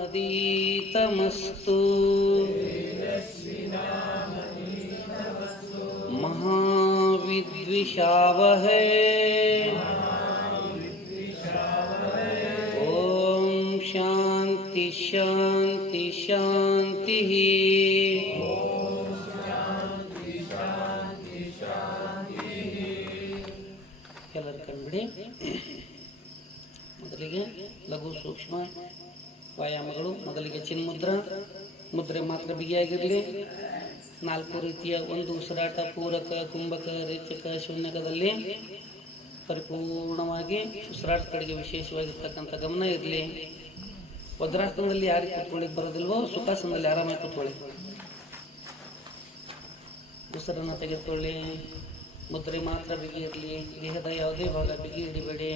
नामदीतमस्तु महाविद्विषावहै ओम शांति शांति शांति। ಎಲ್ಲರ ಕಣ್ಬಿಡಿ. ಮೊದಲಿಗೆ ಲಘು ಸೂಕ್ಷ್ಮ ವ್ಯಾಯಾಮಗಳು. ಮೊದಲಿಗೆ ಚಿನ್ಮುದ್ರ ಮುದ್ರೆ ಮಾತ್ರ ಬಿಗಿಯಾಗಿರಲಿ. 4 ರೀತಿಯ ಒಂದು ಉಸಿರಾಟ ಪೂರಕ, ಕುಂಭಕ, ರೇಚಕ, ಶೂನ್ಯಕದಲ್ಲಿ ಪರಿಪೂರ್ಣವಾಗಿ ಉಸಿರಾಟ ಕಡೆಗೆ ವಿಶೇಷವಾಗಿರ್ತಕ್ಕಂಥ ಗಮನ ಇರಲಿ. ವಜ್ರಾಸನದಲ್ಲಿ ಯಾರಿಗೆ ಕೂತ್ಕೊಳ್ಳಿಕ್ಕೆ ಬರೋದಿಲ್ವೋ ಸುಖಾಸನದಲ್ಲಿ ಆರಾಮಾಗಿ ಕೂತ್ಕೊಳ್ಳಿ. ಉಸಿರನ್ನು ತೆಗೆದುಕೊಳ್ಳಿ. ಮುದ್ರೆ ಮಾತ್ರ ಬಿಗಿ ಇರಲಿ. ದೇಹದ ಯಾವುದೇ ಭಾಗ ಬಿಗಿ ಹಿಡಿಬೇಡಿ.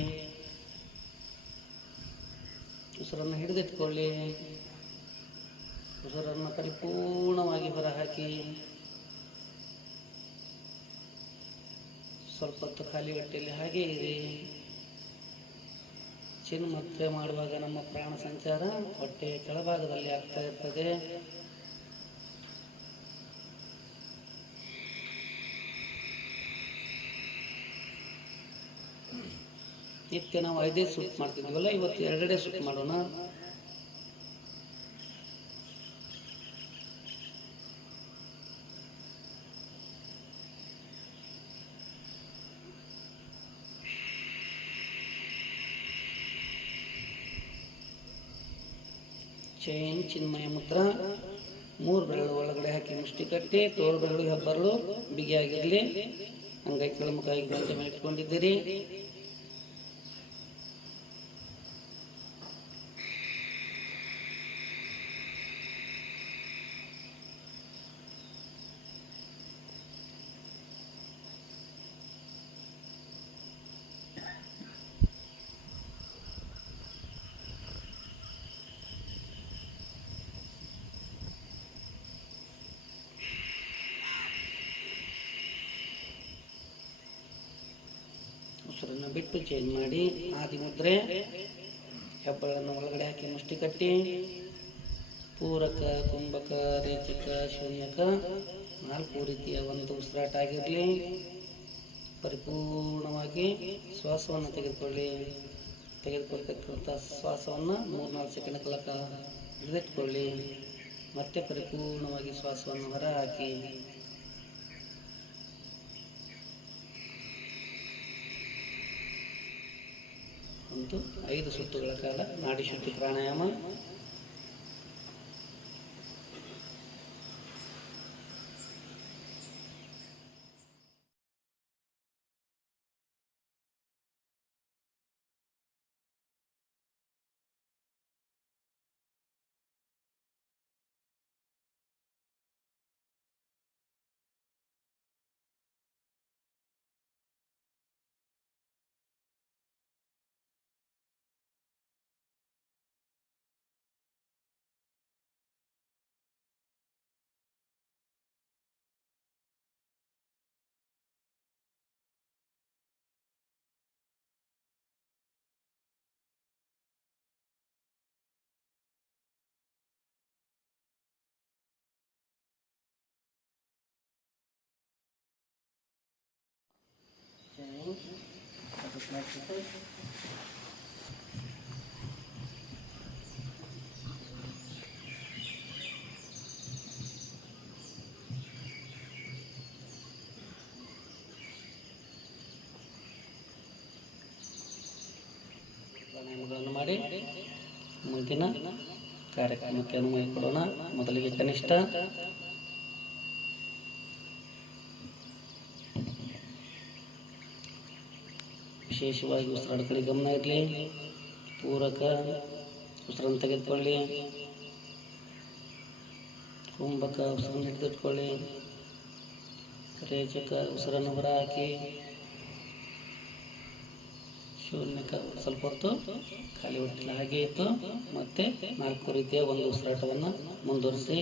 ಉಸಿರನ್ನು ಹಿಡಿದಿಟ್ಕೊಳ್ಳಿ. ಉಸಿರನ್ನು ಪರಿಪೂರ್ಣವಾಗಿ ಹೊರಹಾಕಿ ಸ್ವಲ್ಪ ಹೊತ್ತು ಖಾಲಿ ಹೊಟ್ಟೆಯಲ್ಲಿ ಹಾಗೆ ಇರಿ. ಚಿನ್ಮುದ್ರೆ ಮಾಡುವಾಗ ನಮ್ಮ ಪ್ರಾಣ ಸಂಚಾರ ಹೊಟ್ಟೆಯ ಕೆಳಭಾಗದಲ್ಲಿ ಆಗ್ತಾ ಇರ್ತದೆ. ನಿತ್ಯ ನಾವು 5 ಸುತ್ತು ಮಾಡ್ತಿದ್ವಲ್ಲ, ಇವತ್ತು 2 ಸುತ್ತು ಮಾಡೋಣ. ಚೈನ್ ಚಿನ್ಮಯ ಮುದ್ರ. 3 ಬೆರಳು ಒಳಗಡೆ ಹಾಕಿ ಮುಷ್ಟಿ ಕಟ್ಟಿ, ತೋರು ಬೆರಳು ಹೆಬ್ಬರಳು ಬಿಗಿಯಾಗಿರಲಿ. ಅಂಗೈ ಕೆಳಮುಖವಾಗಿ ಗಂಟೆ ಮೇಲೆ ಇಟ್ಕೊಂಡಿದ್ದೀರಿ. ಉಸಿರನ್ನು ಬಿಟ್ಟು ಚೇಂಜ್ ಮಾಡಿ. ಆದಿಮುದ್ರೆ. ಹೆಬ್ಬಳನ್ನು ಒಳಗಡೆ ಹಾಕಿ ಮುಷ್ಟಿ ಕಟ್ಟಿ, ಪೂರಕ, ಕುಂಭಕ, ರೇಚಕ, ಶೂನ್ಯಕ 4 ರೀತಿಯ ಒಂದು ಉಸಿರಾಟ ಆಗಿರಲಿ. ಪರಿಪೂರ್ಣವಾಗಿ ಶ್ವಾಸವನ್ನು ತೆಗೆದುಕೊಳ್ಳಿ. ತೆಗೆದುಕೊಳ್ತಕ್ಕಂಥ ಶ್ವಾಸವನ್ನು 3-4 ಸೆಕೆಂಡ್ ಕಾಲ ಹಿಡಿದಿಟ್ಕೊಳ್ಳಿ. ಮತ್ತೆ ಪರಿಪೂರ್ಣವಾಗಿ ಶ್ವಾಸವನ್ನು ಹೊರ ಹಾಕಿ. ಒಂದು 5 ಸುತ್ತುಗಳ ಕಾಲ ನಾಡಿ ಶುದ್ಧಿ ಪ್ರಾಣಾಯಾಮ. ಪ್ರಾಣಾಯಾಮಗಳನ್ನು ಮಾಡಿ ಮುಂದಿನ ಕಾರ್ಯಕ್ರಮಕ್ಕೆ ಅನುಮತಿ ಕೊಡೋಣ. ಮೊದಲಿಗೆ ಕನಿಷ್ಠ. ವಿಶೇಷವಾಗಿ ಉಸಿರಾಟ ಕಡೆ ಗಮನ ಇರಲಿ. ಪೂರಕ ಉಸಿರನ್ನು ತೆಗೆದುಕೊಳ್ಳಿ. ಕುಂಭಕ ಉಸಿರನ್ನು ಹಿಡಿದಿಟ್ಕೊಳ್ಳಿ. ರೇಚಕ ಉಸಿರನ್ನು ಹೊರ ಹಾಕಿ. ಶೂನ್ಯಕ ಸ್ವಲ್ಪ ಹೊತ್ತು ಖಾಲಿ ಹೊಟ್ಟೆಲ್ಲ ಹಾಗೆ ಇತ್ತು. ಮತ್ತೆ 4 ರೀತಿಯ ಒಂದು ಉಸಿರಾಟವನ್ನು ಮುಂದುವರಿಸಿ.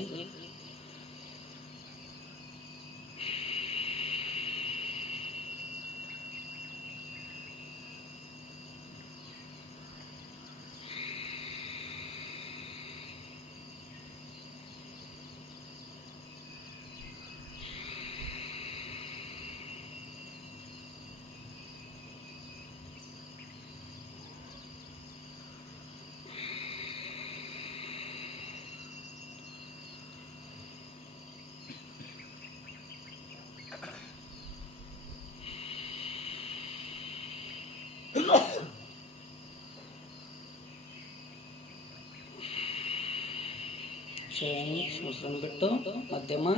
ಚೇಂಜ್ ಉಸಿರನ್ನು ಬಿಟ್ಟು ಮಧ್ಯಮ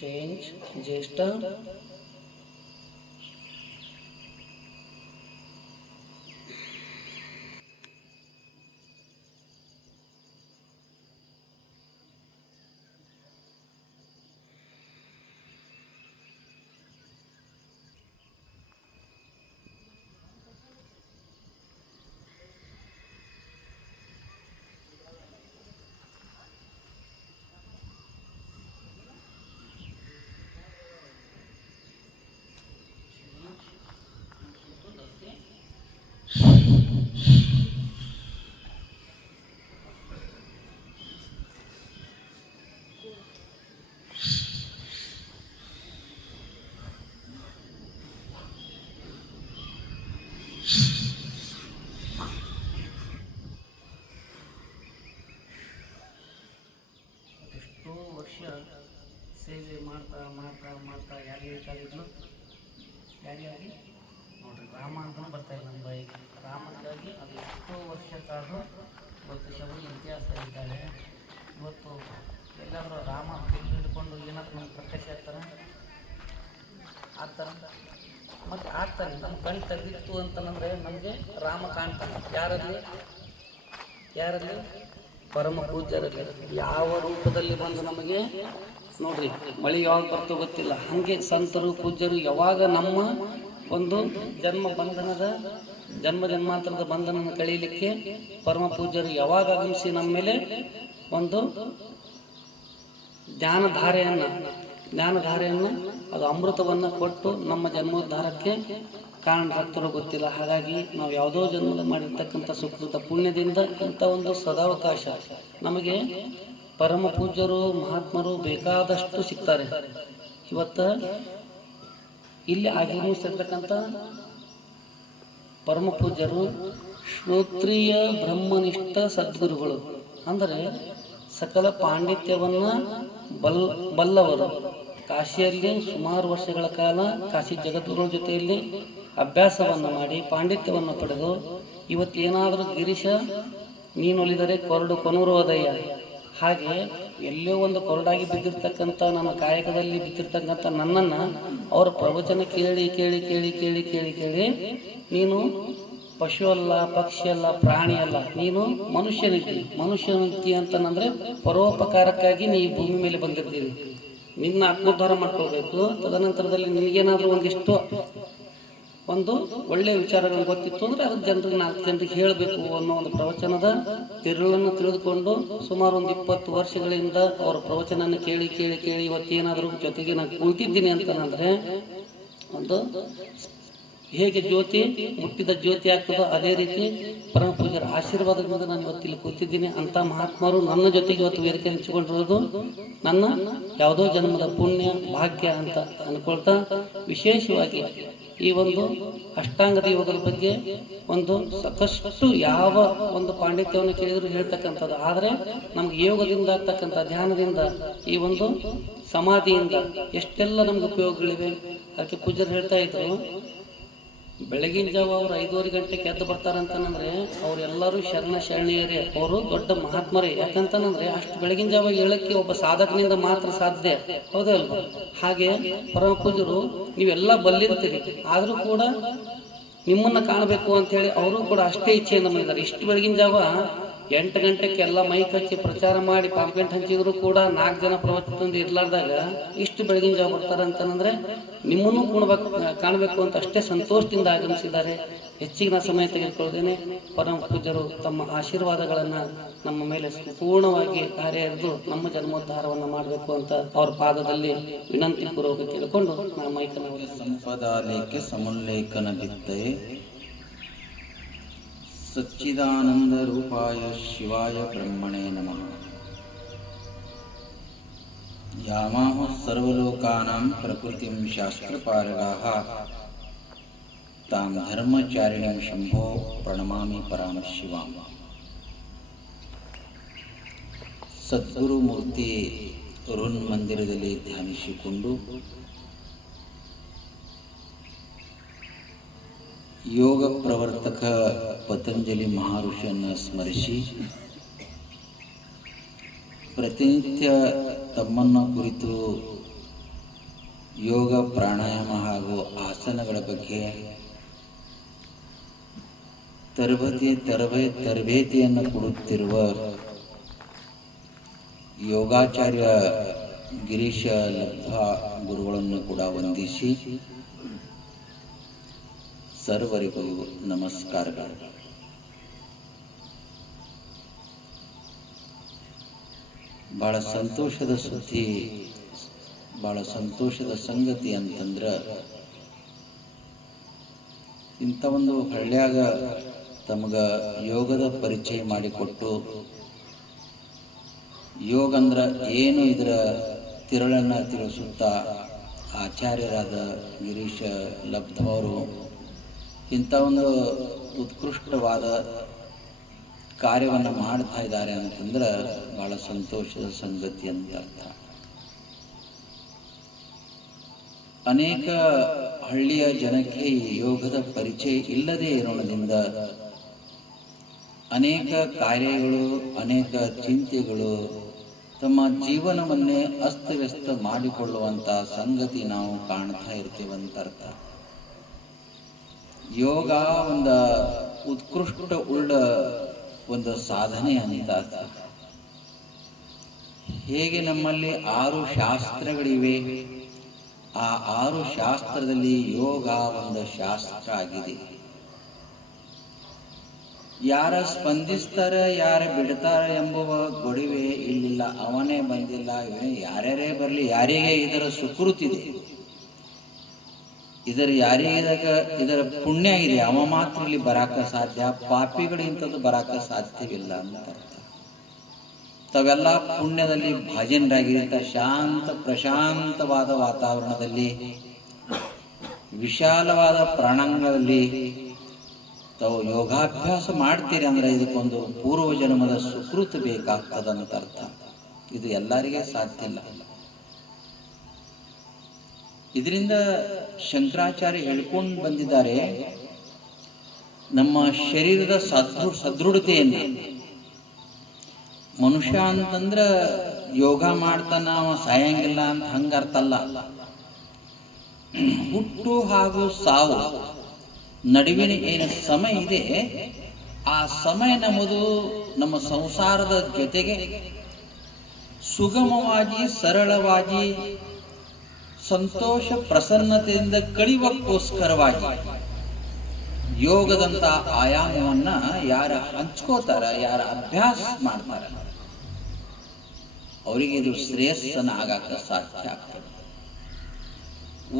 चेंज ज्येष्ठ ಸೇವೆ ಮಾಡ್ತಾ ಮಾಡ್ತಾ ಮಾಡ್ತಾ ಯಾರಿಗಾಗಿದ್ಲು ಯಾರಿಗಾಗಿ ನೋಡ್ರಿ ರಾಮ ಅಂತ ಬರ್ತಾ ಇಲ್ಲ ನಮ್ಮ ಬಾಯಿಗೆ. ರಾಮನಿಗಾಗಿ ಅದು ಎಷ್ಟೋ ವರ್ಷ ಕಾದು ಇವತ್ತು ಶಬರಿ ಇತಿಹಾಸ ಇದ್ದಾಳೆ. ಇವತ್ತು ಎಲ್ಲಾದರೂ ರಾಮ ಹಿಡ್ಕೊಂಡು ಏನಾದ್ರು ನಮ್ಗೆ ಪ್ರತ್ಯಕ್ಷ ಆಗ್ತಾರ ಮತ್ತು ಆಗ್ತಾನೆ. ನಮ್ಮ ಕಣ್ಣು ತೆಗೆದಿತ್ತು ಅಂತಂದರೆ ನಮಗೆ ರಾಮ ಕಾಣ್ತಾನೆ. ಯಾರಲ್ಲಿ ಪರಮ ಪೂಜ್ಯರಲ್ಲಿ ಯಾವ ರೂಪದಲ್ಲಿ ಬಂದು ನಮಗೆ ನೋಡ್ರಿ ಮಳೆ ಯಾವಾಗ ಬರ್ತೋ ಗೊತ್ತಿಲ್ಲ. ಹಾಗೆ ಸಂತರು ಪೂಜ್ಯರು ಯಾವಾಗ ನಮ್ಮ ಒಂದು ಜನ್ಮಾಂತರದ ಬಂಧನವನ್ನು ಕಳೀಲಿಕ್ಕೆ ಪರಮ ಪೂಜ್ಯರು ಯಾವಾಗ ಆಗಮಿಸಿ ನಮ್ಮ ಮೇಲೆ ಒಂದು ಜ್ಞಾನಧಾರೆಯನ್ನು ಅದು ಅಮೃತವನ್ನು ಕೊಟ್ಟು ನಮ್ಮ ಜನ್ಮೋದ್ಧಾರಕ್ಕೆ ಕಾರಣರಾಗ್ತಾರೋ ಗೊತ್ತಿಲ್ಲ. ಹಾಗಾಗಿ ನಾವು ಯಾವುದೋ ಜನ್ಮದ ಮಾಡಿರ್ತಕ್ಕಂಥ ಸುಕೃತ ಪುಣ್ಯದಿಂದ ಇಂಥ ಒಂದು ಸದಾವಕಾಶ ನಮಗೆ ಪರಮ ಪೂಜ್ಯರು ಮಹಾತ್ಮರು ಬೇಕಾದಷ್ಟು ಸಿಗ್ತಾರೆ. ಇವತ್ತು ಇಲ್ಲಿ ಆಗಮಿಸಿರ್ತಕ್ಕಂಥ ಪರಮ ಪೂಜ್ಯರು ಶ್ರೋತ್ರಿಯ ಬ್ರಹ್ಮನಿಷ್ಠ ಸದ್ಗುರುಗಳು ಅಂದರೆ ಸಕಲ ಪಾಂಡಿತ್ಯವನ್ನು ಬಲ್ಲವರು. ಕಾಶಿಯಲ್ಲಿ ಸುಮಾರು ವರ್ಷಗಳ ಕಾಲ ಕಾಶಿ ಜಗದ್ಗುರುಗಳ ಜೊತೆಯಲ್ಲಿ ಅಭ್ಯಾಸವನ್ನು ಮಾಡಿ ಪಾಂಡಿತ್ಯವನ್ನು ಪಡೆದು ಇವತ್ತೇನಾದರೂ ಗಿರೀಶ ನೀನೊಲಿದರೆ ಕೊರಡು ಕೊನೂರೋದಯ ಹಾಗೆ ಎಲ್ಲೋ ಒಂದು ಕೊರಡಾಗಿ ಬಿದ್ದಿರ್ತಕ್ಕಂಥ ನನ್ನ ಕಾಯಕದಲ್ಲಿ ಬಿದ್ದಿರ್ತಕ್ಕಂಥ ನನ್ನನ್ನು ಅವರ ಪ್ರವಚನ ಕೇಳಿ ಕೇಳಿ ಕೇಳಿ ಕೇಳಿ ಕೇಳಿ ಕೇಳಿ ನೀನು ಪಶು ಅಲ್ಲ, ಪಕ್ಷಿ ಅಲ್ಲ, ಪ್ರಾಣಿ ಅಲ್ಲ, ನೀನು ಮನುಷ್ಯನಿದ್ದಿ ಅಂತಂದ್ರೆ ಪರೋಪಕಾರಕ್ಕಾಗಿ ನೀ ಭೂಮಿ ಮೇಲೆ ಬಂದಿರ್ತೀವಿ. ನಿನ್ನ ಆತ್ಮೋದ್ಧಾರ ಮಾಡ್ಕೊಳ್ಬೇಕು. ತದನಂತರದಲ್ಲಿ ನಿನಗೇನಾದ್ರೂ ಒಂದು ಒಳ್ಳೆಯ ವಿಚಾರಗಳನ್ನು ಗೊತ್ತಿತ್ತು ಅಂದ್ರೆ ಅದು ಜನರಿಗೆ 4 ಜನರಿಗೆ ಹೇಳಬೇಕು ಅನ್ನೋ ಒಂದು ಪ್ರವಚನದ ತಿರುಳನ್ನು ತಿಳಿದುಕೊಂಡು ಸುಮಾರು ಒಂದು 20 ವರ್ಷಗಳಿಂದ ಅವರ ಪ್ರವಚನ ಕೇಳಿ ಕೇಳಿ ಕೇಳಿ ಇವತ್ತೇನಾದ್ರೂ ಜೊತೆಗೆ ನಾನು ಕುಳಿತಿದ್ದೀನಿ ಅಂತಂದ್ರೆ ಒಂದು ಹೇಗೆ ಜ್ಯೋತಿ ಮುಟ್ಟಿದ ಜ್ಯೋತಿ ಆಗ್ತದೋ ಅದೇ ರೀತಿ ಪರಮ ಪೂಜ್ಯರ ಆಶೀರ್ವಾದದಿಂದ ನಾನು ಇವತ್ತಿಲ್ಲಿ ಕೂತಿದ್ದೀನಿ. ಅಂತ ಮಹಾತ್ಮರು ನನ್ನ ಜೊತೆಗೆ ಇವತ್ತು ವೇದಿಕೆ ಹಂಚಿಕೊಂಡಿರೋದು ನನ್ನ ಯಾವುದೋ ಜನ್ಮದ ಪುಣ್ಯ ಭಾಗ್ಯ ಅಂತ ಅನ್ಕೊಳ್ತಾ, ವಿಶೇಷವಾಗಿ ಈ ಒಂದು ಅಷ್ಟಾಂಗದ ಯೋಗದ ಬಗ್ಗೆ ಒಂದು ಸಾಕಷ್ಟು ಯಾವ ಒಂದು ಪಾಂಡಿತ್ಯವನ್ನು ಕೇಳಿದ್ರು ಹೇಳ್ತಕ್ಕಂಥದ್ದು. ಆದರೆ ನಮ್ಗೆ ಯೋಗದಿಂದ ಆಗ್ತಕ್ಕಂಥ ಧ್ಯಾನದಿಂದ ಈ ಒಂದು ಸಮಾಧಿಯಿಂದ ಎಷ್ಟೆಲ್ಲ ನಮ್ಗೆ ಉಪಯೋಗಗಳಿವೆ. ಅದಕ್ಕೆ ಪೂಜ್ಯರು ಹೇಳ್ತಾ ಇದ್ರು, ಬೆಳಗಿನ ಜಾವ ಅವ್ರು 5:30 ಗಂಟೆಗೆ ಎದ್ದು ಬರ್ತಾರಂತಂದ್ರೆ ಅವರೆಲ್ಲರೂ ಶರಣಿಯರೇ, ಅವರು ದೊಡ್ಡ ಮಹಾತ್ಮರೇ. ಯಾಕಂತಂದ್ರೆ ಅಷ್ಟು ಬೆಳಗಿನ ಜಾವ ಹೇಳಕ್ಕೆ ಒಬ್ಬ ಸಾಧಕನಿಂದ ಮಾತ್ರ ಸಾಧ್ಯ, ಹೌದಲ್ವ? ಹಾಗೆ ಪರಮ ಪೂಜ್ಯರು ನೀವೆಲ್ಲ ಬಲ್ಲಿರ್ತೀರಿ, ಆದ್ರೂ ಕೂಡ ನಿಮ್ಮನ್ನ ಕಾಣಬೇಕು ಅಂತ ಹೇಳಿ ಅವರು ಕೂಡ ಅಷ್ಟೇ ಇಚ್ಛೆಯಿಂದ ಬಂದಿದ್ದಾರೆ. ಇಷ್ಟು ಬೆಳಗಿನ ಜಾವ 8 ಗಂಟೆಗೆ ಎಲ್ಲ ಮೈಕ್ ಹಚ್ಚಿ ಪ್ರಚಾರ ಮಾಡಿ ಪಾಂಪ್ಲೆಂಟ್ ಹಂಚಿದ್ರು ಕೂಡ 4 ಜನ ಪ್ರವಚನ ಇರ್ಲಾರ್ದಾಗ ಇಷ್ಟು ಬೆಳಗಿನ ಜಾವ ಬರ್ತಾರೆ ಅಂತಂದ್ರೆ ನಿಮ್ಮನ್ನು ಕಾಣಬೇಕು ಅಂತ ಅಷ್ಟೇ ಸಂತೋಷದಿಂದ ಆಗಮಿಸಿದ್ದಾರೆ. ಹೆಚ್ಚಿನ ಸಮಯ ತೆಗೆದುಕೊಳ್ಳದೇನೆ ಪರಮ ಪೂಜ್ಯರು ತಮ್ಮ ಆಶೀರ್ವಾದಗಳನ್ನ ನಮ್ಮ ಮೇಲೆ ಸಂಪೂರ್ಣವಾಗಿ ಕಾರ್ಯ ಹಿಡಿದು ನಮ್ಮ ಜನ್ಮೋದ್ಧಾರವನ್ನು ಮಾಡಬೇಕು ಅಂತ ಅವ್ರ ಪಾದದಲ್ಲಿ ವಿನಂತಿ ಪೂರ್ವಕ ಕೇಳಿಕೊಂಡು ನಮ್ಮ ಮೈಕನ ಸಂಪದಾಲೇಖ ಸಮುಲ್ಲೇಖನ ಬಿತ್ತೆ सच्चिदानंदरूपाय शिवाय ब्रह्मणे नमः। यामाः सर्वलोकानां प्रकृतिं शास्त्रपारगाः तां धर्मचारिणीं शंभो प्रणमामि परां शिवां। ಸದ್ಗುರು ಮೂರ್ತಿ ರುನ್ ಮಂದಿರದಲ್ಲಿ ಧ್ಯಾನಿಸಿಕೊಂಡು ಯೋಗ ಪ್ರವರ್ತಕ ಪತಂಜಲಿ ಮಹರ್ಷಿಯನ್ನು ಸ್ಮರಿಸಿ ಪ್ರತಿನಿತ್ಯ ತಮ್ಮನ್ನು ಕುರಿತು ಯೋಗ ಪ್ರಾಣಾಯಾಮ ಹಾಗೂ ಆಸನಗಳ ಬಗ್ಗೆ ತರಬೇತಿಯನ್ನು ಕೊಡುತ್ತಿರುವ ಯೋಗಾಚಾರ್ಯ ಗಿರೀಶ ಲಬ್ಧ ಗುರುಗಳನ್ನು ಕೂಡ ವಂದಿಸಿ ಸರ್ವರಿಗೂ ನಮಸ್ಕಾರಗಳು. ಬಹಳ ಸಂತೋಷದ ಸುದ್ದಿ, ಬಹಳ ಸಂತೋಷದ ಸಂಗತಿ ಅಂತಂದ್ರೆ ಇಂಥ ಒಂದು ಹಳ್ಳ್ಯಾಗ ತಮಗ ಯೋಗದ ಪರಿಚಯ ಮಾಡಿಕೊಟ್ಟು ಯೋಗ ಅಂದ್ರೆ ಏನು ಇದರ ತಿರುಳನ್ನು ತಿಳಿಸುತ್ತಾ ಆಚಾರ್ಯರಾದ ಗಿರೀಶ ಲಬ್ಧವರು ಇಂಥ ಒಂದು ಉತ್ಕೃಷ್ಟವಾದ ಕಾರ್ಯವನ್ನು ಮಾಡ್ತಾ ಇದ್ದಾರೆ ಅಂತಂದ್ರೆ ಬಹಳ ಸಂತೋಷದ ಸಂಗತಿ ಅಂತ ಅರ್ಥ. ಅನೇಕ ಹಳ್ಳಿಯ ಜನಕ್ಕೆ ಈ ಯೋಗದ ಪರಿಚಯ ಇಲ್ಲದೆ ಇರೋಣದಿಂದ ಅನೇಕ ಕಾರ್ಯಗಳು, ಅನೇಕ ಚಿಂತೆಗಳು ತಮ್ಮ ಜೀವನವನ್ನೇ ಅಸ್ತವ್ಯಸ್ತ ಮಾಡಿಕೊಳ್ಳುವಂತ ಸಂಗತಿ ನಾವು ಕಾಣ್ತಾ ಇರ್ತೇವಂತ ಅರ್ಥ. ಯೋಗ ಒಂದು ಉತ್ಕೃಷ್ಟ ಉಳ್ಳ ಒಂದು ಸಾಧನೆ ಅಂತ ಅರ್ಥ. ಹೇಗೆ ನಮ್ಮಲ್ಲಿ 6 ಶಾಸ್ತ್ರಗಳಿವೆ, ಆ 6 ಶಾಸ್ತ್ರದಲ್ಲಿ ಯೋಗ ಒಂದು ಶಾಸ್ತ್ರ ಆಗಿದೆ. ಯಾರ ಸ್ಪಂದಿಸ್ತಾರೆ, ಯಾರ ಬಿಡ್ತಾರೆ ಎಂಬುವ ಗೊಡವೆ ಇಲ್ಲಿಲ್ಲ. ಅವನೇ ಬಂದಿಲ್ಲ, ಯಾರ್ಯಾರೇ ಬರಲಿ, ಯಾರಿಗೆ ಇದರ ಸುಕೃತಿದೆ, ಇದರ ಪುಣ್ಯ ಇದೆ, ಅವ ಮಾತ್ರ ಇಲ್ಲಿ ಬರಾಕ ಸಾಧ್ಯ. ಪಾಪಿಗಳು ಇಂಥದ್ದು ಬರಾಕ ಸಾಧ್ಯವಿಲ್ಲ ಅಂತ ಅರ್ಥ. ತಾವೆಲ್ಲ ಪುಣ್ಯದಲ್ಲಿ ಭಾಜನರಾಗಿರ್ತ ಶಾಂತ ಪ್ರಶಾಂತವಾದ ವಾತಾವರಣದಲ್ಲಿ, ವಿಶಾಲವಾದ ಪ್ರಾಣಾಂಗಣದಲ್ಲಿ ತಾವು ಯೋಗಾಭ್ಯಾಸ ಮಾಡ್ತೀರಿ ಅಂದ್ರೆ ಇದಕ್ಕೊಂದು ಪೂರ್ವ ಜನ್ಮದ ಸುಕೃತ ಬೇಕಾಗ್ತದಂತ ಅರ್ಥ. ಇದು ಎಲ್ಲರಿಗೆ ಸಾಧ್ಯ ಇಲ್ಲ. ಇದರಿಂದ ಶಂಕರಾಚಾರ್ಯ ಹೇಳ್ಕೊಂಡು ಬಂದಿದ್ದಾರೆ, ನಮ್ಮ ಶರೀರದ ಸದೃಢತೆಯನ್ನ. ಮನುಷ್ಯ ಅಂತಂದ್ರ ಯೋಗ ಮಾಡ್ತಾನ ಅವ ಸಾಯಂಗಿಲ್ಲ ಅಂತ ಹಂಗ ಅರ್ಥ ಅಲ್ಲ. ಹುಟ್ಟು ಹಾಗೂ ಸಾವು ನಡುವಿನ ಏನು ಸಮಯ ಇದೆ, ಆ ಸಮಯ ನಮ್ಮದು ನಮ್ಮ ಸಂಸಾರದ ಜೊತೆಗೆ ಸುಗಮವಾಗಿ, ಸರಳವಾಗಿ, ಸಂತೋಷ ಪ್ರಸನ್ನತೆಯಿಂದ ಕಳೆಯುವಕ್ಕೋಸ್ಕರವಾಗಿ ಯೋಗದಂತ ಆಯಾಮವನ್ನ ಯಾರ ಹಂಚ್ಕೋತಾರ, ಯಾರ ಅಭ್ಯಾಸ ಮಾಡ್ತಾರ, ಅವರಿಗೆ ಇದು ಶ್ರೇಯಸ್ಸನ್ನ ಆಗಾಕ ಸಾಧ್ಯ ಆಗ್ತದೆ.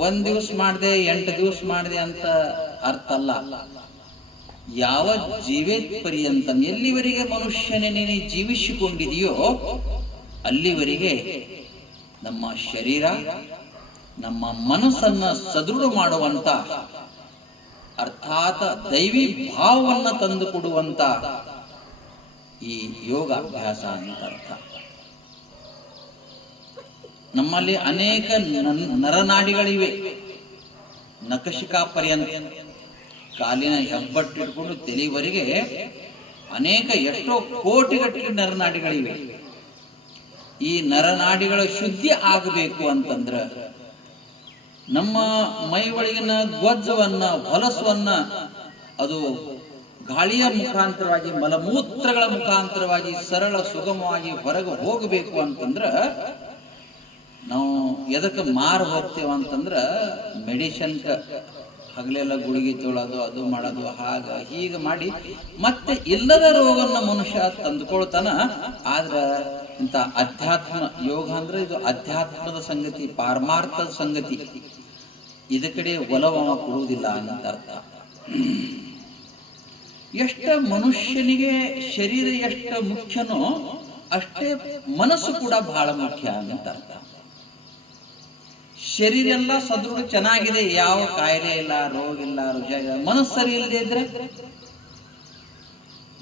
1 ದಿವಸ ಮಾಡಿದೆ, 8 ದಿವಸ ಮಾಡಿದೆ ಅಂತ ಅರ್ಥ ಅಲ್ಲ. ಯಾವ ಜೀವೇತ್ ಪರ್ಯಂತ, ಎಲ್ಲಿವರೆಗೆ ಮನುಷ್ಯನೇ ನೀನು ಜೀವಿಸಿಕೊಂಡಿದೆಯೋ ಅಲ್ಲಿವರೆಗೆ ನಮ್ಮ ಶರೀರ, ನಮ್ಮ ಮನಸ್ಸನ್ನ ಸದೃಢ ಮಾಡುವಂತ, ಅರ್ಥಾತ್ ದೈವಿ ಭಾವವನ್ನ ತಂದು ಕೊಡುವಂತ ಈ ಯೋಗ ಅಭ್ಯಾಸ ಅಂತ ಅರ್ಥ. ನಮ್ಮಲ್ಲಿ ಅನೇಕ ನರನಾಡಿಗಳಿವೆ. ನಖಶಿಖಾ ಪರ್ಯಂತ, ಕಾಲಿನ ಹೆಬ್ಬಟ್ಟಿಟ್ಕೊಂಡು ತಲೆವರೆಗೆ ಅನೇಕ ಎಷ್ಟೋ ಕೋಟಿಗಟ್ಟಲೆ ನರನಾಡಿಗಳಿವೆ. ಈ ನರನಾಡಿಗಳ ಶುದ್ಧಿ ಆಗಬೇಕು ಅಂತಂದ್ರ ನಮ್ಮ ಮೈ ಒಳಗಿನ ಧ್ವಜವನ್ನ, ಹೊಲಸವನ್ನ ಅದು ಗಾಳಿಯ ಮುಖಾಂತರವಾಗಿ, ಮಲಮೂತ್ರಗಳ ಮುಖಾಂತರವಾಗಿ ಸರಳ ಸುಗಮವಾಗಿ ಹೊರಗೆ ಹೋಗಬೇಕು ಅಂತಂದ್ರ ನಾವು ಎದಕ್ಕೆ ಮಾರು ಹೋಗ್ತೇವ ಅಂತಂದ್ರ ಮೆಡಿಸಿನ್ಕ ಹಗಲೆಲ್ಲ ಗುಳಿಗೆ ತೊಳೋದು, ಅದು ಮಾಡೋದು, ಹೀಗೆ ಮಾಡಿ ಮತ್ತೆ ಇಲ್ಲದ ರೋಗನ್ನ ಮನುಷ್ಯ ತಂದುಕೊಳ್ತಾನ. ಆದ್ರ ಇಂಥ ಅಧ್ಯಾತ್ಮ ಯೋಗ ಅಂದ್ರೆ ಇದು ಅಧ್ಯಾತ್ಮದ ಸಂಗತಿ, ಪಾರಮಾರ್ಥದ ಸಂಗತಿ. ಇದ ಕಡೆ ಒಲವ ಕೊಡುವುದಿಲ್ಲ ಅಂತ ಅರ್ಥ. ಎಷ್ಟ ಮನುಷ್ಯನಿಗೆ ಶರೀರ ಎಷ್ಟು ಮುಖ್ಯನೋ ಅಷ್ಟೇ ಮನಸ್ಸು ಕೂಡ ಬಹಳ ಮುಖ್ಯ ಅಂತ ಅರ್ಥ. ಶರೀರ ಎಲ್ಲ ಸದೃಢ ಚೆನ್ನಾಗಿದೆ, ಯಾವ ಕಾಯಿಲೆ ಇಲ್ಲ, ರೋಗ ಇಲ್ಲ, ರುಜ ಇಲ್ಲ. ಮನಸ್ಸು ಸರಿ ಇಲ್ಲದೆ ಇದ್ರೆ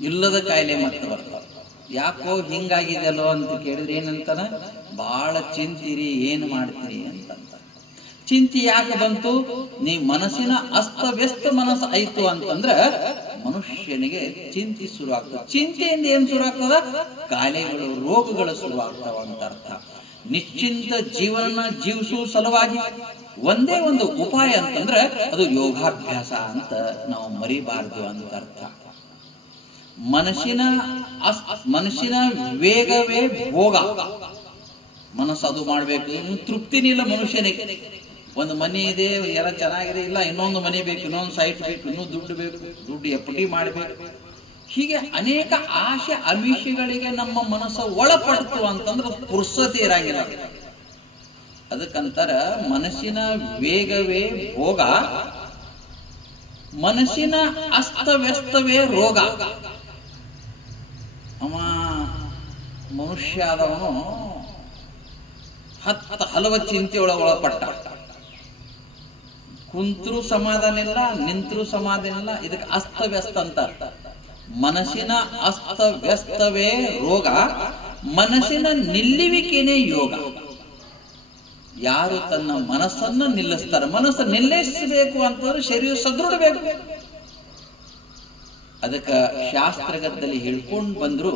ಇಲ್ಲದ ಕಾಯಿಲೆ ಮತ್ತೆ ಬರ್ತಾವ. ಯಾಕೋ ಹಿಂಗಾಗಿದೆಯಲ್ಲೋ ಅಂತ ಕೇಳಿದ್ರೆ ಏನಂತಾನ, ಬಹಳ ಚಿಂತೀರಿ, ಏನ್ ಮಾಡ್ತೀರಿ ಅಂತಂತ. ಚಿಂತೆ ಯಾಕೆ ಬಂತು? ನೀ ಮನಸ್ಸಿನ ಅಸ್ತವ್ಯಸ್ತ ಮನಸ್ಸು ಆಯ್ತು ಅಂತಂದ್ರ ಮನುಷ್ಯನಿಗೆ ಚಿಂತೆ ಶುರು ಆಗ್ತದೆ. ಚಿಂತೆಯಿಂದ ಏನ್ ಶುರು ಆಗ್ತದ? ಕಾಯಿಲೆಗಳು, ರೋಗಗಳು ಶುರು ಆಗ್ತಾವ ಅಂತ ಅರ್ಥ. ನಿಶ್ಚಿಂತ ಜೀವನ ಜೀವಿಸುವ ಸಲುವಾಗಿ ಒಂದೇ ಒಂದು ಉಪಾಯ ಅಂತಂದ್ರೆ ಅದು ಯೋಗಾಭ್ಯಾಸ ಅಂತ ನಾವು ಮರಿಬಾರದು ಅಂತ ಅರ್ಥ. ಮನಸ್ಸಿನ ವೇಗವೇ ಭೋಗ. ಮನಸ್ಸು ಅದು ಮಾಡ್ಬೇಕು, ಇನ್ನು ತೃಪ್ತಿನೇ ಇಲ್ಲ ಮನುಷ್ಯನಿಗೆ. ಒಂದು ಮನೆ ಇದೆ, ಎಲ್ಲ ಚೆನ್ನಾಗಿದೆ, ಇಲ್ಲ ಇನ್ನೊಂದು ಮನೆ ಬೇಕು, ಇನ್ನೊಂದು ಸೈಟ್ ಬೇಕು, ಇನ್ನೂ ದುಡ್ಡು ಬೇಕು, ದುಡ್ಡು ಎಪ್ಪಟಿ ಮಾಡಬೇಕು. ಹೀಗೆ ಅನೇಕ ಆಶೆ ಅಮಿಷೆಗಳಿಗೆ ನಮ್ಮ ಮನಸ್ಸು ಒಳಪಡ್ತು ಅಂತಂದ್ರೆ ಪುರ್ಸತಿ ಇರಂಗಿಲ್ಲ. ಅದಕ್ಕಂತಾರ ಮನಸ್ಸಿನ ವೇಗವೇ ಭೋಗ, ಮನಸ್ಸಿನ ಅಸ್ತವ್ಯಸ್ತವೇ ರೋಗ. ಅವ ಮನುಷ್ಯ ಆದವನು ಹಲವ ಚಿಂತೆಯೊಳಗೆ ಒಳಪಟ್ಟ. ಕುಂತ್ರು ಸಮಾಧಾನ ಇಲ್ಲ, ನಿಂತ್ರು ಸಮಾಧಾನ ಇಲ್ಲ. ಇದಕ್ಕೆ ಅಸ್ತವ್ಯಸ್ತ ಅಂತ. ಮನಸ್ಸಿನ ಅಸ್ತವ್ಯಸ್ತವೇ ರೋಗ, ಮನಸ್ಸಿನ ನಿಲ್ಲಿವಿಕೆನೇ ಯೋಗ. ಯಾರು ತನ್ನ ಮನಸ್ಸನ್ನ ನಿಲ್ಲಿಸ್ತಾರೆ, ಮನಸ್ಸು ನಿಲ್ಲಿಸಬೇಕು ಅಂತಂದ್ರೆ ಶರೀರ ಸದೃಢಬೇಕು. ಅದಕ್ಕೆ ಶಾಸ್ತ್ರಗತದಲ್ಲಿ ಹೇಳ್ಕೊಂಡು ಬಂದ್ರು,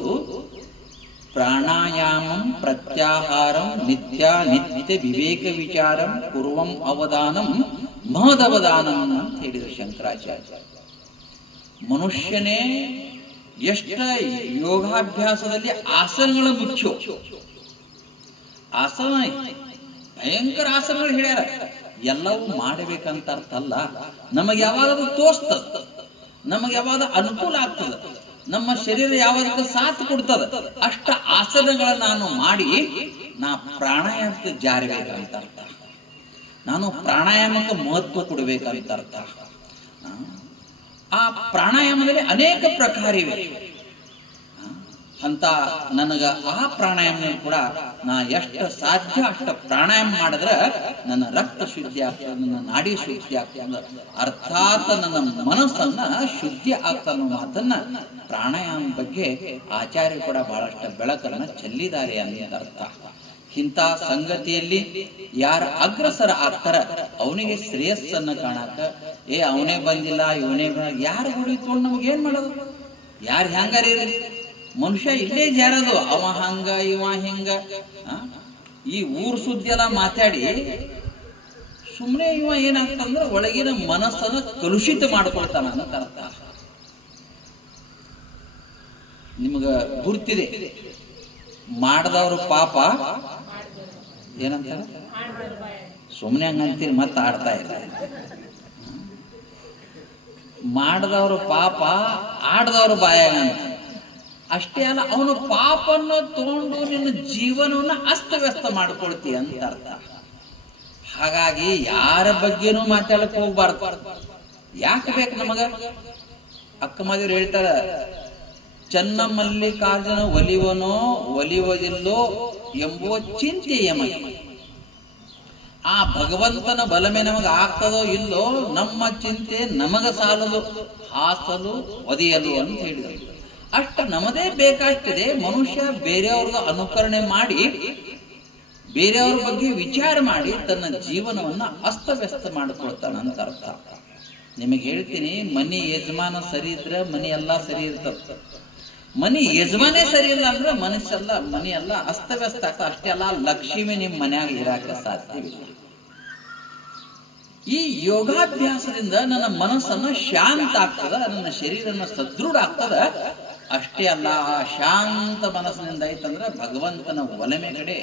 ಪ್ರಾಣಾಯಾಮಂ ಪ್ರತ್ಯಾಹಾರಂ ನಿತ್ಯ ನಿತ್ಯ ವಿವೇಕ ವಿಚಾರಂ ಕುರುವಂ ಅವಧಾನಂ ಮಹದವಧಾನಂ ಅಂತ ಹೇಳಿದ್ರು ಶಂಕರಾಚಾರ್ಯ. ಮನುಷ್ಯನೇ ಎಷ್ಟ ಯೋಗಾಭ್ಯಾಸದಲ್ಲಿ ಆಸನಗಳ ಮುಖ್ಯ. ಆಸನ ಭಯಂಕರ ಆಸನಗಳು ಹೇಳ್ಯಾರ. ಎಲ್ಲವೂ ಮಾಡಬೇಕಂತ ಅರ್ಥ ಅಲ್ಲ. ನಮಗೆ ಯಾವಾಗ ತೋಸ್ತದ, ನಮಗೆ ಯಾವಾಗ ಅನುಕೂಲ ಆಗ್ತದ, ನಮ್ಮ ಶರೀರ ಯಾವಾಗ ಸಾಥ್ ಕೊಡ್ತದ, ಅಷ್ಟ ಆಸನಗಳನ್ನ ನಾನು ಮಾಡಿ ನಾ ಪ್ರಾಣಾಯಾಮಕ್ಕೆ ಜಾರಬೇಕಂತ ಅರ್ಥ. ನಾನು ಪ್ರಾಣಾಯಾಮಕ್ಕೆ ಮಹತ್ವ ಕೊಡಬೇಕಂತ ಅರ್ಥ. ಆ ಪ್ರಾಣಾಯಾಮದಲ್ಲಿ ಅನೇಕ ಪ್ರಕಾರ ಇವೆ ಅಂತ. ನನಗ ಆ ಪ್ರಾಣಾಯಾಮ ಕೂಡ ನಾ ಎಷ್ಟು ಸಾಧ್ಯ ಅಷ್ಟ ಪ್ರಾಣಾಯಾಮ ಮಾಡಿದ್ರೆ ನನ್ನ ರಕ್ತ ಶುದ್ಧಿ ಆಗ್ತದೆ, ನನ್ನ ನಾಡಿ ಶುದ್ಧಿ ಆಗ್ತದೆ, ಅರ್ಥಾತ್ ನನ್ನ ಮನಸ್ಸನ್ನ ಶುದ್ಧಿ ಆಗ್ತನ್ನೋ ಮಾತನ್ನ ಪ್ರಾಣಾಯಾಮ ಬಗ್ಗೆ ಆಚಾರ್ಯರು ಕೂಡ ಬಹಳಷ್ಟು ಬೆಳಕನ್ನ ಚೆಲ್ಲಿದ್ದಾರೆ ಅಂತ ಅರ್ಥ. ಇಂಥ ಸಂಗತಿಯಲ್ಲಿ ಯಾರ ಅಗ್ರಸರ ಆಗ್ತಾರ ಅವನಿಗೆ ಶ್ರೇಯಸ್ಸನ್ನ ಕಾಣಕ, ಅವನೇ ಬಂದಿಲ್ಲ, ಇವನೇ ಯಾರು ಹೊಡಿತೊಂಡು ನಮ್ಗೆ ಏನ್ ಮಾಡೋದು? ಯಾರು ಹೆಂಗಾರ ಇರಲಿ, ಮನುಷ್ಯ ಇಲ್ಲೇ ಜಾರದು. ಅವ ಹಂಗ, ಇವ ಹಿಂಗ, ಈ ಊರ್ ಸುದ್ದಿ ಎಲ್ಲ ಮಾತಾಡಿ ಸುಮ್ಮನೆ ಇವ ಏನಾಗ್ತಂದ್ರೆ ಒಳಗಿನ ಮನಸ್ಸನ್ನು ಕಲುಷಿತ ಮಾಡ್ಕೊಳ್ತಾನ ಅಂತ ಅರ್ಥ. ನಿಮ್ಗ ಗುರ್ತಿದೆ, ಮಾಡದವ್ರ ಪಾಪ ಏನಂತ ಸುಮ್ಮನೆ ಹಂಗಂತೀರಿ, ಮತ್ತೆ ಆಡ್ತಾ ಇಲ್ಲ. ಮಾಡದವ್ರ ಪಾಪ ಆಡದವ್ರ ಬಾಯಾಗ ಅಷ್ಟೇ ಅಲ್ಲ, ಅವನು ಪಾಪನ್ನು ತಗೊಂಡು ನಿನ್ನ ಜೀವನವನ್ನ ಅಸ್ತವ್ಯಸ್ತ ಮಾಡ್ಕೊಳ್ತಿ ಅಂತ ಅರ್ಥ. ಹಾಗಾಗಿ ಯಾರ ಬಗ್ಗೆನೂ ಮಾತಾಡಕ್ ಹೋಗ್ಬಾರ್ದು. ಯಾಕೆ ಬೇಕು ನಮಗ? ಅಕ್ಕ ಮಾದೇವ್ರು ಹೇಳ್ತಾರ, ಚನ್ನ ಮಲ್ಲಿಕಾರ್ಜುನ ಒಲಿವನೋ ಒಲಿವದಿಲ್ಲೋ ಎಂಬುವ ಚಿಂತೆಯ ಮೈ. ಆ ಭಗವಂತನ ಬಲಮೆ ನಮಗ ಆಗ್ತದೋ ಇಲ್ಲೋ, ನಮ್ಮ ಚಿಂತೆ ನಮಗ ಸಾಲದು, ಹಾಸಲು ಒದೆಯಲು ಅಂತ ಹೇಳಿದ್ರು. ಅಷ್ಟ ನಮದೇ ಬೇಕಾಗ್ತದೆ. ಮನುಷ್ಯ ಬೇರೆಯವ್ರದ್ದು ಅನುಕರಣೆ ಮಾಡಿ, ಬೇರೆಯವ್ರ ಬಗ್ಗೆ ವಿಚಾರ ಮಾಡಿ ತನ್ನ ಜೀವನವನ್ನ ಅಸ್ತವ್ಯಸ್ತ ಮಾಡಿಕೊಳ್ತಾನ ಅಂತ ಅರ್ಥ. ನಿಮಗೆ ಹೇಳ್ತೀನಿ, ಮನಿ ಯಜಮಾನ ಸರಿ ಇದ್ರೆ ಮನಿ ಎಲ್ಲಾ ಸರಿ ಇರ್ತದ. ಮನಿ ಯಜಮಾನೇ ಸರಿ ಇಲ್ಲ ಅಂದ್ರೆ ಮನಿ ಎಲ್ಲ ಅಸ್ತವ್ಯಸ್ತ ಆಗ್ತದೆ. ಅಷ್ಟೇ ಅಲ್ಲ, ಲಕ್ಷ್ಮಿ ನಿಮ್ ಮನ್ಯಾಗ ಇರಾಕ ಸಾಧ್ಯವಿಲ್ಲ. ಈ ಯೋಗಾಭ್ಯಾಸದಿಂದ ನನ್ನ ಮನಸ್ಸನ್ನು ಶಾಂತ ಆಗ್ತದ, ನನ್ನ ಶರೀರನ ಸದೃಢ ಆಗ್ತದ. ಅಷ್ಟೇ ಅಲ್ಲ, ಆ ಶಾಂತ ಮನಸ್ಸಿನಿಂದ ಐತಂದ್ರೆ ಭಗವಂತನ ಒಲಮೆ ಕಡೆ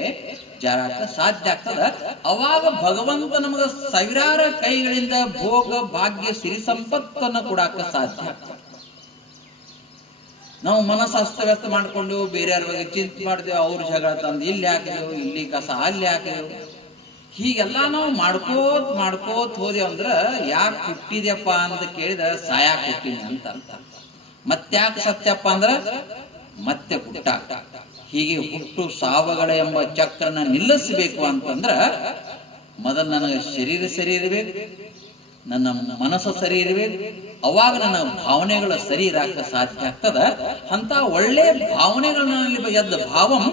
ಜಾರಾಕ ಸಾಧ್ಯ ಆಗ್ತದ. ಅವಾಗ ಭಗವಂತ ನಮಗ ಸಾವಿರಾರು ಕೈಗಳಿಂದ ಭೋಗ ಭಾಗ್ಯ ಸಿರಿ ಸಂಪತ್ತನ್ನು ಕೊಡಾಕ ಸಾಧ್ಯ ಆಗ್ತದೆ. ನಾವು ಮನಸ್ಸು ಅಸ್ತವ್ಯಸ್ತ ಮಾಡ್ಕೊಂಡು ಬೇರೆಯವ್ರ ಬಗ್ಗೆ ಚಿಂತೆ ಮಾಡಿದೆವು, ಅವ್ರ ಜಗಳ ತಂದು ಇಲ್ಲಿ ಹಾಕಿದೆವು, ಇಲ್ಲಿ ಕಸ ಅಲ್ಲಿ ಹಾಕಿದೆವು, ಹೀಗೆಲ್ಲ ನಾವು ಮಾಡ್ಕೋತ್ ಹೋದೆವು ಅಂದ್ರೆ ಯಾಕೆ ಹುಟ್ಟಿದ್ಯಪ್ಪ ಅಂತ ಕೇಳಿದ್ರೆ ಸಾಯಾಕ್ ಹುಟ್ಟಿನಿ ಅಂತ ಅರ್ಥ. ಮತ್ತ್ಯಾಕೆ ಸತ್ಯಪ್ಪ ಅಂದ್ರ ಮತ್ತೆ ಹುಟ್ಟ. ಹೀಗೆ ಹುಟ್ಟು ಸಾವುಗಳ ಎಂಬ ಚಕ್ರನ ನಿಲ್ಲಿಸಬೇಕು ಅಂತಂದ್ರ ಮೊದಲು ನನಗೆ ಶರೀರ ಸರಿ ಇರಬೇಕು, ನನ್ನ ಮನಸ್ಸು ಸರಿ ಇರಬೇಕು, ಅವಾಗ ನನ್ನ ಭಾವನೆಗಳ ಸರಿ ಇರಾಕ ಸಾಧ್ಯ ಆಗ್ತದ. ಅಂತ ಒಳ್ಳೆ ಭಾವನೆಗಳಲ್ಲಿ ಎದ್ದ ಭಾವಂ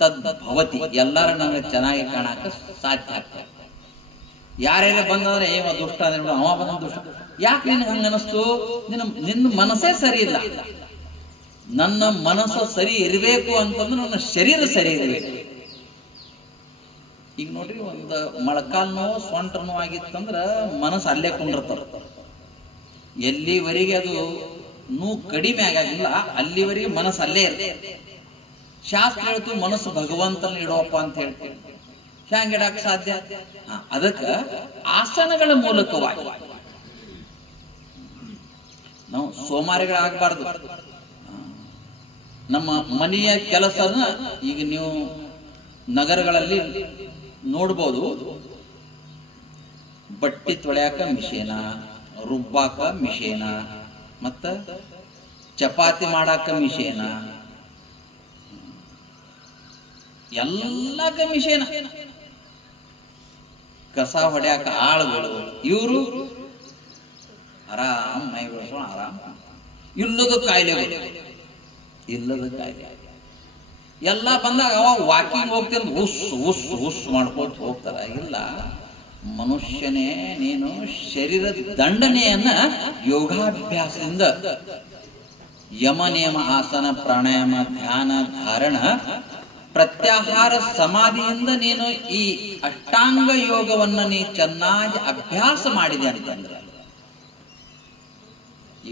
ತದ್ ಭವತಿ, ಎಲ್ಲಾರು ನನಗೆ ಚೆನ್ನಾಗಿ ಕಾಣಾಕ ಸಾಧ್ಯ ಆಗ್ತದೆ. ಯಾರ್ಯಾರೇ ಬಂದಂದ್ರೆ ಏವ ದುಷ್ಟ ಅಂದ್ರೆ ಅವ ಬಂದ ದುಷ್ಟ, ಯಾಕೆ ನಿನಗೆ ಹಂಗ ಅನಿಸ್ತು? ನಿನ್ನ ಮನಸ್ಸೇ ಸರಿ ಇಲ್ಲ. ನನ್ನ ಮನಸ್ಸು ಸರಿ ಇರಬೇಕು ಅಂತಂದ್ರೆ ನನ್ನ ಶರೀರ ಸರಿ ಇರಬೇಕು. ಈಗ ನೋಡ್ರಿ, ಒಂದು ಮೊಳಕಾಲ್ ನೋವು ಸೊಂಟ ನೋವು ಆಗಿತ್ತಂದ್ರ ಮನಸ್ಸು ಅಲ್ಲೇ ಕುಂಡಿರ್ತಾರ. ಎಲ್ಲಿವರೆಗೆ ಅದು ನೋವು ಕಡಿಮೆ ಆಗಿಲ್ಲ ಅಲ್ಲಿವರೆಗೆ ಮನಸ್ಸು ಅಲ್ಲೇ ಇರ್ತದೆ. ಶಾಸ್ತ್ರ ಹೇಳ್ತು ಮನಸ್ಸು ಭಗವಂತನ ಇಡೋಪ್ಪ ಅಂತ ಹೇಳ್ತೀವಿ. ಹ್ಯಾಂಗ ಇಡಾಕ ಸಾಧ್ಯ? ಅದಕ್ಕ ಆಸನಗಳ ಮೂಲಕವಾಗಿ ನಾವು ಸೋಮಾರಿಗಳಾಗಬಾರ್ದು. ನಮ್ಮ ಮನೆಯ ಕೆಲಸನ ಈಗ ನೀವು ನಗರಗಳಲ್ಲಿ ನೋಡ್ಬೋದು. ಬಟ್ಟಿ ತೊಳ್ಯಾಕ ಮಿಷೇನ, ರುಬ್ಬಾಕ ಮಿಷೇನ, ಮತ್ತ ಚಪಾತಿ ಮಾಡಾಕ ಮಿಷೇನ, ಎಲ್ಲಾಕ ಮಿಷೇನ. ಕಸ ಹೊಡ್ಯಾಕ ಆಳುಗಳು, ಇವರು ಆರಾಮ್ ಮೈ ಬೆಳೆಸೋಣ ಆರಾಮ್. ಇಲ್ಲದ ಕಾಯಿಲೆಗಳು, ಇಲ್ಲದ ಕಾಯಿಲೆ ಎಲ್ಲ ಬಂದಾಗ ಅವ ವಾಕಿಂಗ್ ಹೋಗ್ತಿಂದ ಉಸ್ ಉಸ್ ಉಸ್ ಮಾಡ್ಕೊತ ಹೋಗ್ತಾರ. ಇಲ್ಲ, ಮನುಷ್ಯನೇ ನೀನು ಶರೀರ ದಂಡನೆಯನ್ನ ಯೋಗಾಭ್ಯಾಸದಿಂದ, ಯಮ ನಿಯಮ ಆಸನ ಪ್ರಾಣಾಯಾಮ ಧ್ಯಾನ ಧಾರಣ ಪ್ರತ್ಯಾಹಾರ ಸಮಾಧಿಯಿಂದ ನೀನು ಈ ಅಷ್ಟಾಂಗ ಯೋಗವನ್ನ ನೀ ಚೆನ್ನಾಗಿ ಅಭ್ಯಾಸ ಮಾಡಿದೆ ಅಂತಂದ್ರೆ,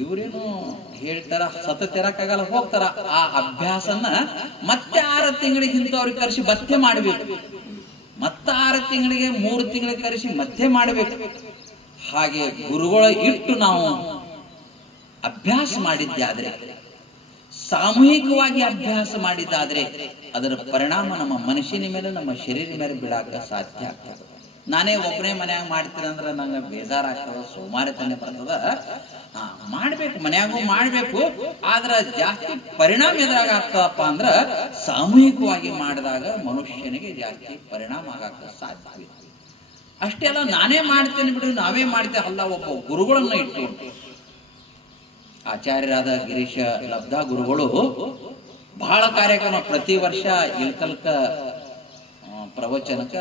ಇವರೇನು ಹೇಳ್ತಾರ ಸತತ ಇರಕ್ಕಾಗಲ್ಲ, ಹೋಗ್ತಾರ. ಆ ಅಭ್ಯಾಸನ ಮತ್ತೆ 6 ತಿಂಗಳಿಗೆ ಇಂಥವ್ರಿಗೆ ಕರೆಸಿ ಮತ್ತೆ ಮಾಡಬೇಕು, ಮತ್ತೆ 6 ತಿಂಗಳಿಗೆ 3 ತಿಂಗಳಿಗೆ ಕರೆಸಿ ಮತ್ತೆ ಮಾಡಬೇಕು. ಹಾಗೆ ಗುರುಗಳ ಇಟ್ಟು ನಾವು ಅಭ್ಯಾಸ ಮಾಡಿದ್ದಾದ್ರೆ, ಸಾಮೂಹಿಕವಾಗಿ ಅಭ್ಯಾಸ ಮಾಡಿದ್ದಾದ್ರೆ ಅದರ ಪರಿಣಾಮ ನಮ್ಮ ಮನುಷ್ಯನ ಮೇಲೆ, ನಮ್ಮ ಶರೀರ ಮೇಲೆ ಬೀಳಾಕ ಸಾಧ್ಯ ಆಗ್ತದೆ. ನಾನೇ ಒಬ್ಬನೇ ಮನ್ಯಾಗ ಮಾಡ್ತೀನಿ ಅಂದ್ರೆ ನಂಗೆ ಬೇಜಾರಾಗ್ತದ, ಸೋಮಾರಿತನ ಬರ್ತದ. ಮಾಡ್ಬೇಕು, ಮನ್ಯಾಗೂ ಮಾಡ್ಬೇಕು. ಆದ್ರ ಜಾಸ್ತಿ ಪರಿಣಾಮ ಎದುರಾಗ ಆಗ್ತದಪ್ಪ ಅಂದ್ರ ಸಾಮೂಹಿಕವಾಗಿ ಮಾಡಿದಾಗ ಮನುಷ್ಯನಿಗೆ ಜಾಸ್ತಿ ಪರಿಣಾಮ ಆಗಾಕ ಸಾಧ್ಯ. ಅಷ್ಟೇ ಅಲ್ಲ, ನಾನೇ ಮಾಡ್ತೇನೆ ಬಿಡು, ನಾವೇ ಮಾಡ್ತೇವೆ ಅಲ್ಲ, ಒಬ್ಬ ಗುರುಗಳನ್ನ ಇಟ್ಟು, ಆಚಾರ್ಯರಾದ ಗಿರೀಶ ಲಬ್ಧ ಗುರುಗಳು ಬಹಳ ಕಾರ್ಯಕ್ರಮ ಪ್ರತಿ ವರ್ಷ ಇಳಕಲ್ಕ ಪ್ರವಚನಕ್ಕ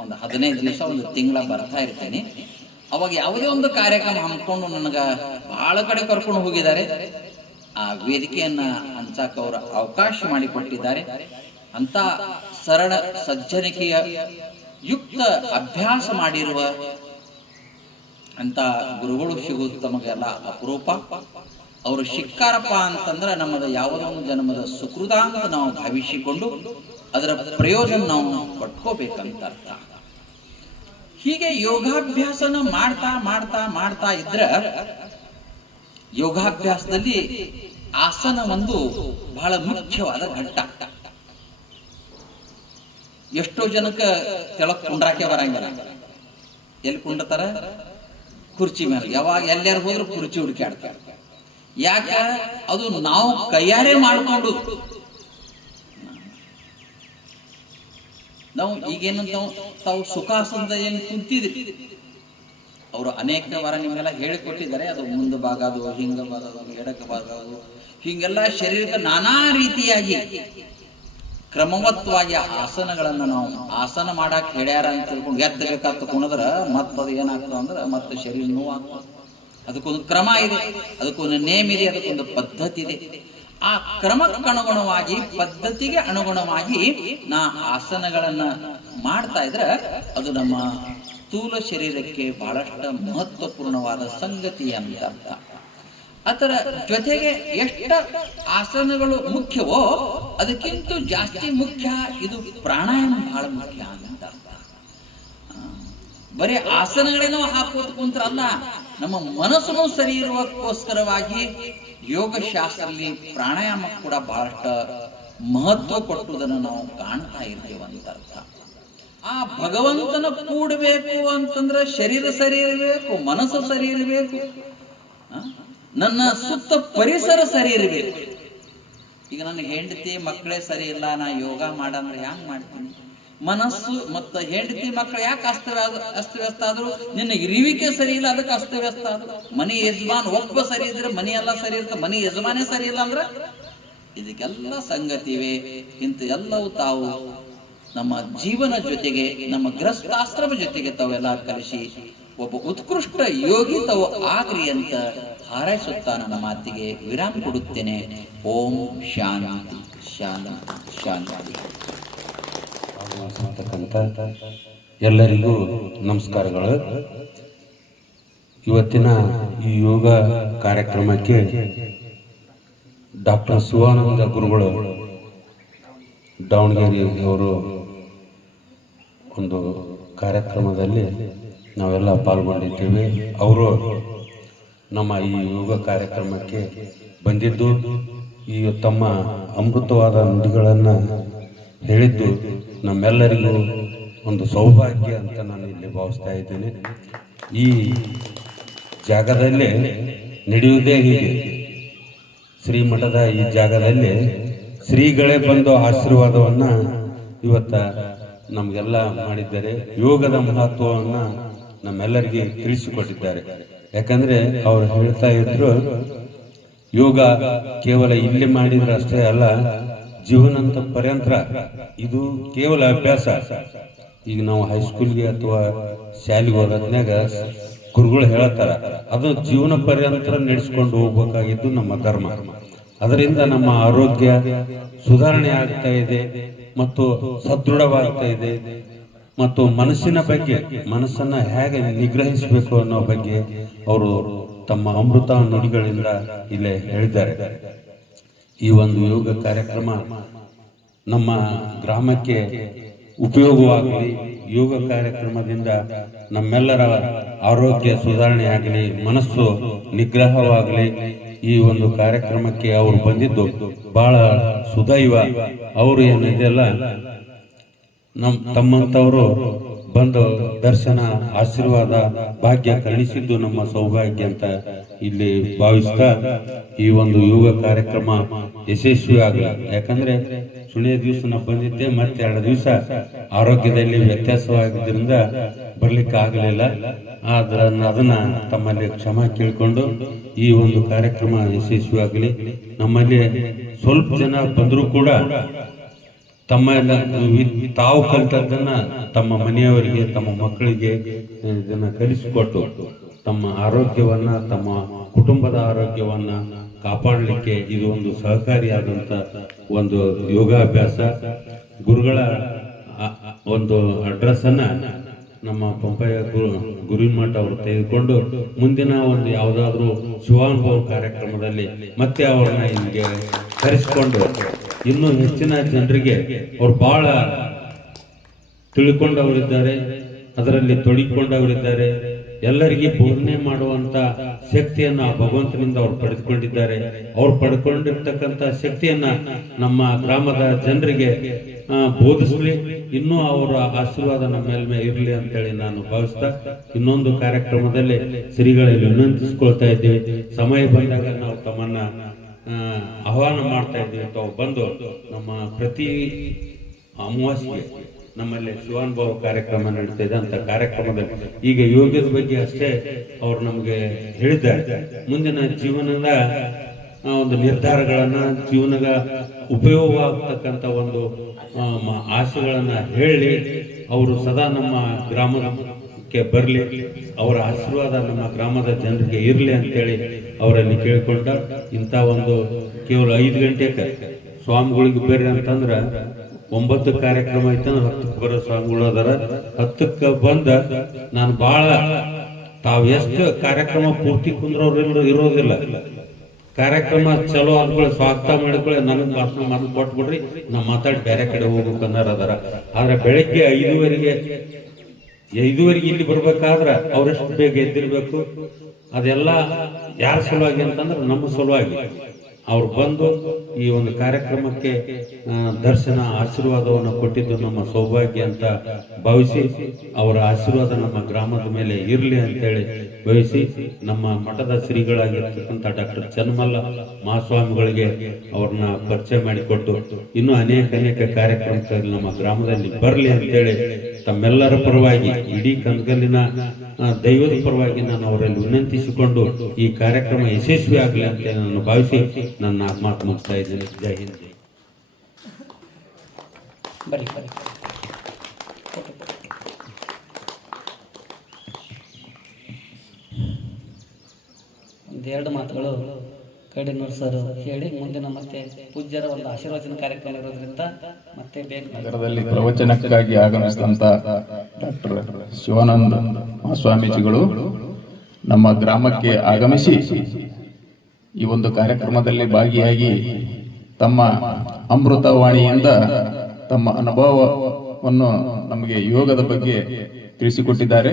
ಒಂದು 15 ದಿವಸ ಒಂದು ತಿಂಗಳ ಬರ್ತಾ ಇರ್ತೇನೆ. ಅವಾಗ ಯಾವುದೇ ಒಂದು ಕಾರ್ಯಕ್ರಮ ಹಮ್ಮಿಕೊಂಡು ನನಗ ಬಹಳ ಕಡೆ ಕರ್ಕೊಂಡು ಹೋಗಿದ್ದಾರೆ. ಆ ವೇದಿಕೆಯನ್ನ ಹಂಚಾಕ ಅವರ ಅವಕಾಶ ಮಾಡಿಕೊಟ್ಟಿದ್ದಾರೆ. ಅಂತ ಸರಳ ಸಜ್ಜನಿಕೆಯ ಯುಕ್ತ ಅಭ್ಯಾಸ ಮಾಡಿರುವ ಅಂತ ಗುರುಗಳು ಸಿಗುವುದು ತಮಗೆಲ್ಲ ಅಪರೂಪ. ಅವರು ಶಿಕ್ಕಾರಪ್ಪ ಅಂತಂದ್ರೆ ನಮ್ಮದ ಯಾವುದೋ ಒಂದು ಜನ್ಮದ ಸುಕೃತ ಅಂತ ನಾವು ಭಾವಿಸಿಕೊಂಡು ಅದರ ಪ್ರಯೋಜನ ನಾವು ಪಡ್ಕೋಬೇಕಂತ ಅರ್ಥ. ಹೀಗೆ ಯೋಗಾಭ್ಯಾಸನ ಮಾಡ್ತಾ ಮಾಡ್ತಾ ಮಾಡ್ತಾ ಇದ್ರ ಯೋಗಾಭ್ಯಾಸದಲ್ಲಿ ಆಸನ ಒಂದು ಬಹಳ ಮುಖ್ಯವಾದ ಘಟ್ಟ. ಎಷ್ಟೋ ಜನಕ್ಕೆ ತೆಳಕ್ ಕುಂಡ್ರಾಕೆ ಬರಂಗಿಲ್ಲ. ಎಲ್ಲಿ ಕುಂಡ್ರತಾರ? ಕುರ್ಚಿ ಮೇಲೆ. ಯಾವಾಗ ಎಲ್ಲಾರು ಹೋದ್ರು ಕುರ್ಚಿ ಹುಡುಕಾಡ್ತಾರೆ. ಯಾಕ? ಅದು ನಾವು ಕೈಯಾರೆ ಮಾಡಿಕೊಂಡು, ನಾವು ಈಗೇನಂತ ತಾವು ಸುಖಾಸನದ ಏನು ಕುಂತಿದ್ರಿ, ಅವರು ಅನೇಕ ವಾರ ನಿಮ್ಗೆಲ್ಲ ಹೇಳಿಕೊಟ್ಟಿದ್ದಾರೆ. ಅದು ಮುಂದ ಭಾಗ, ಅದು ಹಿಂಗ ಭಾಗ, ಅದು ಎಡಕ ಭಾಗ, ಅದು ಹಿಂಗೆಲ್ಲ ಶರೀರಕ್ಕೆ ನಾನಾ ರೀತಿಯಾಗಿ ಕ್ರಮವತ್ತವಾಗಿ ಆಸನಗಳನ್ನ ನಾವು ಆಸನ ಮಾಡಾಕ್ ಹೇಳ್ಯಾರ ಅಂತ ತಿಳ್ಕೊಂಡು ಎತ್ತಬೇಕಾಗ್ತ ಕುಣದ್ರ ಮತ್ತದು ಏನಾಗ್ತದ ಅಂದ್ರೆ ಮತ್ತೆ ಶರೀರ ನೋವು ಆಗ್ತದೆ. ಅದಕ್ಕೊಂದು ಕ್ರಮ ಇದೆ, ಅದಕ್ಕೊಂದು ನೇಮ್ ಇದೆ, ಅದಕ್ಕೊಂದು ಪದ್ಧತಿ ಇದೆ. ಆ ಕ್ರಮಕ್ಕೆ ಅನುಗುಣವಾಗಿ, ಪದ್ಧತಿಗೆ ಅನುಗುಣವಾಗಿ ನಾ ಆಸನಗಳನ್ನ ಮಾಡ್ತಾ ಇದ್ರೆ ಅದು ನಮ್ಮ ಸ್ಥೂಲ ಶರೀರಕ್ಕೆ ಬಹಳಷ್ಟು ಮಹತ್ವಪೂರ್ಣವಾದ ಸಂಗತಿ ಅಂತ ಅರ್ಥ. ಅದರ ಜೊತೆಗೆ ಎಷ್ಟು ಆಸನಗಳು ಮುಖ್ಯವೋ ಅದಕ್ಕಿಂತ ಜಾಸ್ತಿ ಮುಖ್ಯ ಇದು ಪ್ರಾಣಾಯಾಮ ಬಹಳ ಮುಖ್ಯ ಅಂತ ಅರ್ಥ. ಬರೀ ಆಸನಗಳೇನೋ ಹಾಕೋತ್ ಕುಂತ್ರಲ್ಲ, ನಮ್ಮ ಮನಸ್ಸನ್ನು ಸರಿ ಇರುವಕ್ಕೋಸ್ಕರವಾಗಿ ಯೋಗಶಾಸ್ತ್ರದಲ್ಲಿ ಪ್ರಾಣಾಯಾಮ ಕೂಡ ಬಹಳಷ್ಟು ಮಹತ್ವ ಕೊಟ್ಟುದನ್ನು ನಾವು ಕಾಣ್ತಾ ಇರ್ತೇವೆ ಅಂತ ಅರ್ಥ. ಆ ಭಗವಂತನ ಕೂಡಬೇಕು ಅಂತಂದ್ರೆ ಶರೀರ ಸರಿ ಇರಬೇಕು, ಮನಸ್ಸು ಸರಿ ಇರಬೇಕು. ನನ್ನ ಸುತ್ತ ಪರಿಸರ ಸರಿ ಇರಬೇಕು. ಈಗ ನನಗೆ ಹೆಂಡತಿ ಮಕ್ಕಳೇ ಸರಿ ಇಲ್ಲ, ನಾ ಯೋಗ ಮಾಡಂದ್ರೆ ಹ್ಯಾಂಗ್ ಮಾಡ್ತೀನಿ? ಮನಸ್ಸು ಮತ್ತು ಹೆಂಡತಿ ಮಕ್ಕಳು ಯಾಕೆ ಅಸ್ತವ್ಯಸ್ತ ಆದ್ರು? ನಿನ್ನ ಇರುವಿಕೆ ಸರಿ ಇಲ್ಲ, ಅದಕ್ಕೆ ಅಸ್ತವ್ಯಸ್ತ ಆದ್ರು. ಮನೆ ಯಜಮಾನ್ ಒಬ್ಬ ಸರಿ ಇದ್ರೆ ಮನೆ ಎಲ್ಲ ಸರಿ ಇರುತ್ತೆ, ಮನೆ ಯಜಮಾನೇ ಸರಿ ಇಲ್ಲ ಅಂದ್ರೆ ಇದಕ್ಕೆಲ್ಲ ಸಂಗತಿವೆ. ಇಂಥ ಎಲ್ಲವೂ ತಾವು ನಮ್ಮ ಜೀವನ ಜೊತೆಗೆ, ನಮ್ಮ ಗೃಹಸ್ಥಾಶ್ರಮ ಜೊತೆಗೆ ತಾವೆಲ್ಲ ಕಲಿಸಿ ಒಬ್ಬ ಉತ್ಕೃಷ್ಟ ಯೋಗಿ ತಾವು ಆಗ್ರಿ ಅಂತ ಹಾರೈಸುತ್ತಾ ನನ್ನ ಮಾತಿಗೆ ವಿರಾಮ ಕೊಡುತ್ತೇನೆ. ಓಂ ಶಾಂತಿ ಶಾಂತಿ ಶಾಂತಿ. ಎಲ್ಲರಿಗೂ ನಮಸ್ಕಾರಗಳು. ಇವತ್ತಿನ ಈ ಯೋಗ ಕಾರ್ಯಕ್ರಮಕ್ಕೆ ಡಾಕ್ಟರ್ ಶಿವಾನಂದ ಗುರುಗಳು ದಾವಣಗೆರೆಯವರು ಒಂದು ಕಾರ್ಯಕ್ರಮದಲ್ಲಿ ನಾವೆಲ್ಲ ಪಾಲ್ಗೊಂಡಿದ್ದೇವೆ. ಅವರು ನಮ್ಮ ಈ ಯೋಗ ಕಾರ್ಯಕ್ರಮಕ್ಕೆ ಬಂದಿದ್ದು ಈ ತಮ್ಮ ಅಮೃತವಾದ ನುಡಿಗಳನ್ನು ಹೇಳಿದ್ದು ನಮ್ಮೆಲ್ಲರಿಗೂ ಒಂದು ಸೌಭಾಗ್ಯ ಅಂತ ನಾನು ಇಲ್ಲಿ ಭಾವಿಸ್ತಾ ಇದ್ದೇನೆ. ಈ ಜಾಗದಲ್ಲೇ ನಡೆಯುವುದೇ ಹೀಗೆ. ಶ್ರೀಮಠದ ಈ ಜಾಗದಲ್ಲಿ ಶ್ರೀಗಳೇ ಬಂದು ಆಶೀರ್ವಾದವನ್ನು ಇವತ್ತ ನಮಗೆಲ್ಲ ಮಾಡಿದ್ದಾರೆ. ಯೋಗದ ಮಹತ್ವವನ್ನು ನಮ್ಮೆಲ್ಲರಿಗೆ ತಿಳಿಸಿಕೊಟ್ಟಿದ್ದಾರೆ. ಯಾಕಂದ್ರೆ ಅವ್ರು ಹೇಳ್ತಾ ಇದ್ರು, ಯೋಗ ಕೇವಲ ಇಲ್ಲಿ ಮಾಡಿದ್ರೆ ಅಷ್ಟೇ ಅಲ್ಲ, ಜೀವನಂತ ಪರ್ಯಂತರ ಇದು ಕೇವಲ ಅಭ್ಯಾಸ. ಈಗ ನಾವು ಹೈಸ್ಕೂಲ್ಗೆ ಅಥವಾ ಶಾಲೆಗೆ ಹೋದ್ನಾಗ ಗುರುಗಳು ಹೇಳ್ತಾರ, ಅದು ಜೀವನ ಪರ್ಯಂತರ ನಡೆಸ್ಕೊಂಡು ಹೋಗ್ಬೇಕಾಗಿದ್ದು ನಮ್ಮ ಧರ್ಮ. ಅದರಿಂದ ನಮ್ಮ ಆರೋಗ್ಯ ಸುಧಾರಣೆ ಆಗ್ತಾ ಇದೆ ಮತ್ತು ಸದೃಢವಾಗ್ತಾ ಇದೆ. ಮತ್ತು ಮನಸ್ಸಿನ ಬಗ್ಗೆ, ಮನಸ್ಸನ್ನ ಹೇಗೆ ನಿಗ್ರಹಿಸಬೇಕು ಅನ್ನೋ ಬಗ್ಗೆ ಅವರು ತಮ್ಮ ಅಮೃತ ನುಡಿಗಳಿಂದ ಇಲ್ಲೇ ಹೇಳಿದ್ದಾರೆ. ಈ ಒಂದು ಯೋಗ ಕಾರ್ಯಕ್ರಮ ನಮ್ಮ ಗ್ರಾಮಕ್ಕೆ ಉಪಯೋಗವಾಗಲಿ, ಯೋಗ ಕಾರ್ಯಕ್ರಮದಿಂದ ನಮ್ಮೆಲ್ಲರ ಆರೋಗ್ಯ ಸುಧಾರಣೆ ಆಗಲಿ, ಮನಸ್ಸು ನಿಗ್ರಹವಾಗಲಿ. ಈ ಒಂದು ಕಾರ್ಯಕ್ರಮಕ್ಕೆ ಅವರು ಬಂದಿದ್ದು ಬಹಳ ಸುದೈವ. ಅವರು ಏನಿದೆಯಲ್ಲ, ತಮ್ಮಂತವರು ಬಂದು ದರ್ಶನ, ಆಶೀರ್ವಾದ, ಭಾಗ್ಯ ಕರುಣಿಸಿದ್ದು ನಮ್ಮ ಸೌಭಾಗ್ಯ ಅಂತ ಇಲ್ಲಿ ಭಾವಿಸ್ತಾ ಈ ಒಂದು ಯೋಗ ಕಾರ್ಯಕ್ರಮ ಯಶಸ್ವಿ ಆಗಲಿ. ಯಾಕಂದ್ರೆ ಸುಳಿಯ ದಿವಸ ನಾವು ಬಂದಿದ್ದೆ, ಮತ್ತೆ 2 ದಿವಸ ಆರೋಗ್ಯದಲ್ಲಿ ವ್ಯತ್ಯಾಸವಾಗಿದ್ದರಿಂದ ಬರ್ಲಿಕ್ಕೆ ಆಗಲಿಲ್ಲ. ಆದ್ರೆ ಅದನ್ನ ತಮ್ಮಲ್ಲಿ ಕ್ಷಮಾ ಕೇಳಿಕೊಂಡು ಈ ಒಂದು ಕಾರ್ಯಕ್ರಮ ಯಶಸ್ವಿ ಆಗಲಿ. ನಮ್ಮಲ್ಲಿ ಸ್ವಲ್ಪ ಜನ ಬಂದರೂ ಕೂಡ ತಾವು ಕಲಿತದ್ದನ್ನ ತಮ್ಮ ಮನೆಯವರಿಗೆ, ತಮ್ಮ ಮಕ್ಕಳಿಗೆ ಇದನ್ನ ಕಲಿಸಿಕೊಟ್ಟು ತಮ್ಮ ಆರೋಗ್ಯವನ್ನ, ತಮ್ಮ ಕುಟುಂಬದ ಆರೋಗ್ಯವನ್ನ ಕಾಪಾಡಲಿಕ್ಕೆ ಇದು ಒಂದು ಸಹಕಾರಿಯಾದಂತ ಒಂದು ಯೋಗಾಭ್ಯಾಸ. ಗುರುಗಳ ಒಂದು ಅಡ್ರೆಸ್ ಅನ್ನ ನಮ್ಮ ಪಂಪಯ್ಯ ಗುರುಮಠ ಅವರು ತೆಗೆದುಕೊಂಡು ಮುಂದಿನ ಒಂದು ಯಾವುದಾದ್ರೂ ಶಿವಾನುಭವ ಕಾರ್ಯಕ್ರಮದಲ್ಲಿ ಮತ್ತೆ ಅವ್ರನ್ನ ಇಲ್ಲಿಗೆ ಕರೆಸಿಕೊಂಡು ಇನ್ನೂ ಹೆಚ್ಚಿನ ಜನರಿಗೆ ಅವ್ರು ಬಹಳ ತಿಳ್ಕೊಂಡವರಿದ್ದಾರೆ, ಅದರಲ್ಲಿ ತೊಡಗಿಕೊಂಡವರಿದ್ದಾರೆ. ಎಲ್ಲರಿಗೆ ಬೋಧನೆ ಮಾಡುವಂತ ಶಕ್ತಿಯನ್ನ ಆ ಭಗವಂತನಿಂದ ಅವ್ರು ಪಡೆದುಕೊಂಡಿದ್ದಾರೆ. ಅವ್ರು ಪಡ್ಕೊಂಡಿರ್ತಕ್ಕಂಥ ಶಕ್ತಿಯನ್ನ ನಮ್ಮ ಗ್ರಾಮದ ಜನರಿಗೆ ಬೋಧಿಸಲಿ, ಇನ್ನೂ ಅವರ ಆಶೀರ್ವಾದ ನಮ್ಮ ಮೇಲೆ ಇರಲಿ ಅಂತೇಳಿ ನಾನು ಭಾವಿಸ್ತಾ ಇನ್ನೊಂದು ಕಾರ್ಯಕ್ರಮದಲ್ಲಿ ಶ್ರೀಗಳಲ್ಲಿ ವಿನಂತಿಸ್ಕೊಳ್ತಾ ಇದ್ದೀವಿ. ಸಮಯ ಬಂದಾಗ ನಾವು ತಮ್ಮನ್ನ ಆಹ್ವಾನ ಮಾಡ್ತಾ ಇದ್ದೀವಿ. ತಾವು ಬಂದು ನಮ್ಮ ಪ್ರತಿ ಅಮಾವಾಸ್ಯೆಗೆ ನಮ್ಮಲ್ಲಿ ಶಿವಾನುಭವ ಕಾರ್ಯಕ್ರಮ ನಡೀತಾ ಇದೆ. ಅಂತ ಕಾರ್ಯಕ್ರಮದಲ್ಲಿ ಈಗ ಯೋಗದ ಬಗ್ಗೆ ಅಷ್ಟೇ ಅವ್ರು ನಮಗೆ ಹೇಳಿದ್ದಾರೆ. ಮುಂದಿನ ಜೀವನದ ಒಂದು ನಿರ್ಧಾರಗಳನ್ನ, ಜೀವನದ ಉಪಯೋಗ ಆಗ್ತಕ್ಕಂಥ ಒಂದು ಆಸೆಗಳನ್ನ ಹೇಳಿ ಅವರು ಸದಾ ನಮ್ಮ ಗ್ರಾಮಕ್ಕೆ ಬರಲಿ, ಅವರ ಆಶೀರ್ವಾದ ನಮ್ಮ ಗ್ರಾಮದ ಜನರಿಗೆ ಇರಲಿ ಅಂತೇಳಿ ಅವರಲ್ಲಿ ಕೇಳಿಕೊಂಡ ಇಂಥ ಒಂದು ಕೇವಲ 5 ಗಂಟೆಗೆ ಸ್ವಾಮಿಗಳಿಗೆ ಬರ್ರಿ ಅಂತಂದ್ರ 9 ಕಾರ್ಯಕ್ರಮ ಐತಂದ್ರೆ 10ಕ್ಕೆ ಬರೋ ಸ್ವಾಮಿಗಳು ಅದಾರ. 10ಕ್ಕೆ ಬಂದ ನಾನು ಬಹಳ ತಾವು ಎಷ್ಟು ಕಾರ್ಯಕ್ರಮ ಪೂರ್ತಿ ಕುಂದ್ರವ್ರು ಇರೋದಿಲ್ಲ. ಕಾರ್ಯಕ್ರಮ ಚಲೋ ಆದ್ಕೊಳ್ಳಿ, ಸ್ವಾಗತ ಮಾಡಿಕೊಳ್ಳಿ, ನನಗೆ ಭಾಷಣ ಮಾಡಿ ಕೊಟ್ಬಿಡ್ರಿ, ನಾ ಮಾತಾಡಿ ಬೇರೆ ಕಡೆ ಹೋಗ್ಬೇಕು ಅನ್ನೋರು ಅದಾರ. ಆದ್ರೆ ಬೆಳಿಗ್ಗೆ 5:30ಗೆ ಇಲ್ಲಿ ಬರ್ಬೇಕಾದ್ರ ಅವ್ರೆಷ್ಟು ಬೇಗ ಎದ್ದಿರ್ಬೇಕು. ಅದೆಲ್ಲ ಯಾರ ಸಲುವಾಗಿ ಅಂತಂದ್ರೆ ನಮ್ಮ ಸಲುವಾಗಿ. ಅವ್ರು ಬಂದು ಈ ಒಂದು ಕಾರ್ಯಕ್ರಮಕ್ಕೆ ದರ್ಶನ ಆಶೀರ್ವಾದವನ್ನು ಕೊಟ್ಟಿದ್ದು ನಮ್ಮ ಸೌಭಾಗ್ಯ ಅಂತ ಭಾವಿಸಿ ಅವರ ಆಶೀರ್ವಾದ ನಮ್ಮ ಗ್ರಾಮದ ಮೇಲೆ ಇರಲಿ ಅಂತೇಳಿ ಭಾವಿಸಿ ನಮ್ಮ ಮಠದ ಶ್ರೀಗಳಾಗಿರ್ತಕ್ಕಂಥ ಡಾಕ್ಟರ್ ಚನ್ನಮಲ್ಲ ಮಹಾಸ್ವಾಮಿಗಳಿಗೆ ಅವ್ರನ್ನ ಪರಿಚಯ ಮಾಡಿಕೊಟ್ಟು ಇನ್ನೂ ಅನೇಕ ಕಾರ್ಯಕ್ರಮಗಳಲ್ಲಿ ನಮ್ಮ ಗ್ರಾಮದಲ್ಲಿ ಬರಲಿ ಅಂತೇಳಿ ತಮ್ಮೆಲ್ಲರ ಪರವಾಗಿ ಇಡೀ ಕನಗಲ್ಲಿನ ದೈವದ ಪರವಾಗಿ ನಾನು ಅವರಲ್ಲಿ ವಿನಂತಿಸಿಕೊಂಡು ಈ ಕಾರ್ಯಕ್ರಮ ಯಶಸ್ವಿ ಆಗಲಿ ಅಂತ ನಾನು ಭಾವಿಸಿ ನನ್ನ ಮಾತು ಮುಗಿಸ್ತಾ ಇದ್ದೇನೆ. ಜೈ ಹಿಂದ್. ಬರೀ ಒಂದೆರಡು ಮಾತುಗಳು ಕಡಿನೂರು ಸರ್ ಹೇಳಿ ಮುಂದಿನ ಮತ್ತೆ ಪೂಜ್ಯರ ಒಂದು ಆಶೀರ್ವಚನ ಕಾರ್ಯಕ್ರಮ ಇರೋದ್ರಿಂದ ಮತ್ತೆ ಬೇಗ ನಗರದಲ್ಲಿ ಪ್ರವಚನಕ್ಕಾಗಿ ಆಗಮಿಸಿದಂತ ಡಾಕ್ಟರ್ ಶಿವಾನಂದ ಮಹಾಸ್ವಾಮೀಜಿಗಳು ನಮ್ಮ ಗ್ರಾಮಕ್ಕೆ ಆಗಮಿಸಿ ಈ ಒಂದು ಕಾರ್ಯಕ್ರಮದಲ್ಲಿ ಭಾಗಿಯಾಗಿ ತಮ್ಮ ಅಮೃತವಾಣಿಯಿಂದ ತಮ್ಮ ಅನುಭವವನ್ನು ನಮಗೆ ಯೋಗದ ಬಗ್ಗೆ ತಿಳಿಸಿಕೊಟ್ಟಿದ್ದಾರೆ.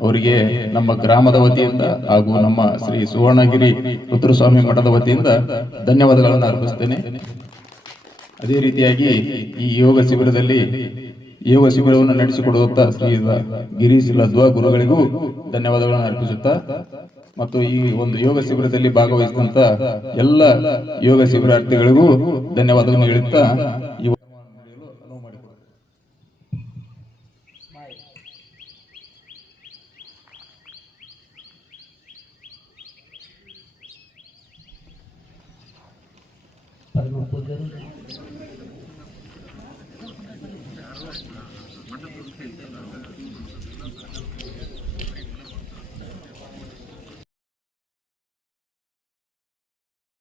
ಅವರಿಗೆ ನಮ್ಮ ಗ್ರಾಮದ ವತಿಯಿಂದ ಹಾಗೂ ನಮ್ಮ ಶ್ರೀ ಸುವರ್ಣಗಿರಿ ರುದ್ರಸ್ವಾಮಿ ಮಠದ ವತಿಯಿಂದ ಧನ್ಯವಾದಗಳನ್ನು ಅರ್ಪಿಸುತ್ತೇನೆ. ಅದೇ ರೀತಿಯಾಗಿ ಈ ಯೋಗ ಶಿಬಿರವನ್ನು ನಡೆಸಿಕೊಡುವಂತ ಶ್ರೀ ಗಿರೀಶ್ ಲದ್ವಾ ಗುರುಗಳಿಗೂ ಧನ್ಯವಾದಗಳನ್ನು ಅರ್ಪಿಸುತ್ತಾ ಮತ್ತು ಈ ಒಂದು ಯೋಗ ಶಿಬಿರದಲ್ಲಿ ಭಾಗವಹಿಸಿದಂತ ಎಲ್ಲ ಯೋಗ ಶಿಬಿರಾರ್ಥಿಗಳಿಗೂ ಧನ್ಯವಾದಗಳನ್ನು ಹೇಳುತ್ತಾ ಪರಮ ಪೂಜ್ಯರು